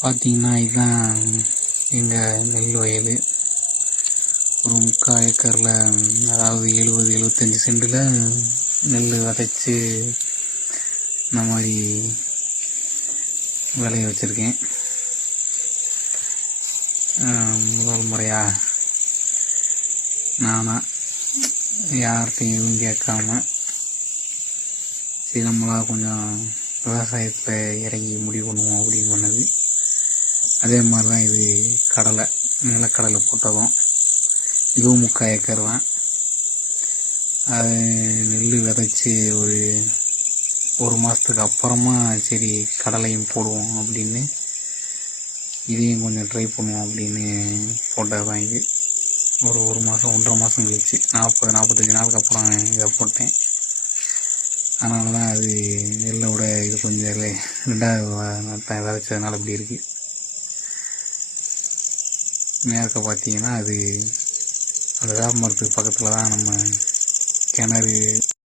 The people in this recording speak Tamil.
பார்த்தீங்கன்னா இதுதான் எங்கள் நெல் வயல். ஒரு 3/4 ஏக்கரில், அதாவது 70-75 சென்டில் நெல் விதைச்சி இந்த மாதிரி விளைய வச்சுருக்கேன். முதல் முறையாக நானாக யார்கிட்டையும் எதுவும் கேட்காம சரி நம்மளா கொஞ்சம் விவசாயத்தில் இறங்கி முடிவு பண்ணுவோம் அப்படின்னு பண்ணது. அதே மாதிரி தான் இது நிலக்கடலை போட்டதும். இதுவும் 3/4 ஏக்கர் தான். அது நெல் விதைச்சி ஒரு மாதத்துக்கு அப்புறமா சரி கடலையும் போடுவோம் அப்படின்னு, இதையும் கொஞ்சம் ட்ரை பண்ணுவோம் அப்படின்னு போட்டது தான் இது. ஒரு மாதம் 1.5 மாதம் கழிச்சு 40-45 நாளுக்கு அப்புறம் இதை போட்டேன். அதனால தான் அது நெல்லை விட இது கொஞ்சம் 2வது விதைச்சதுனால இப்படி இருக்குது. மேற்க பார்த்தீங்கன்னா அது அந்த வேப்ப மரத்துக்கு பக்கத்தில் தான் நம்ம கிணறு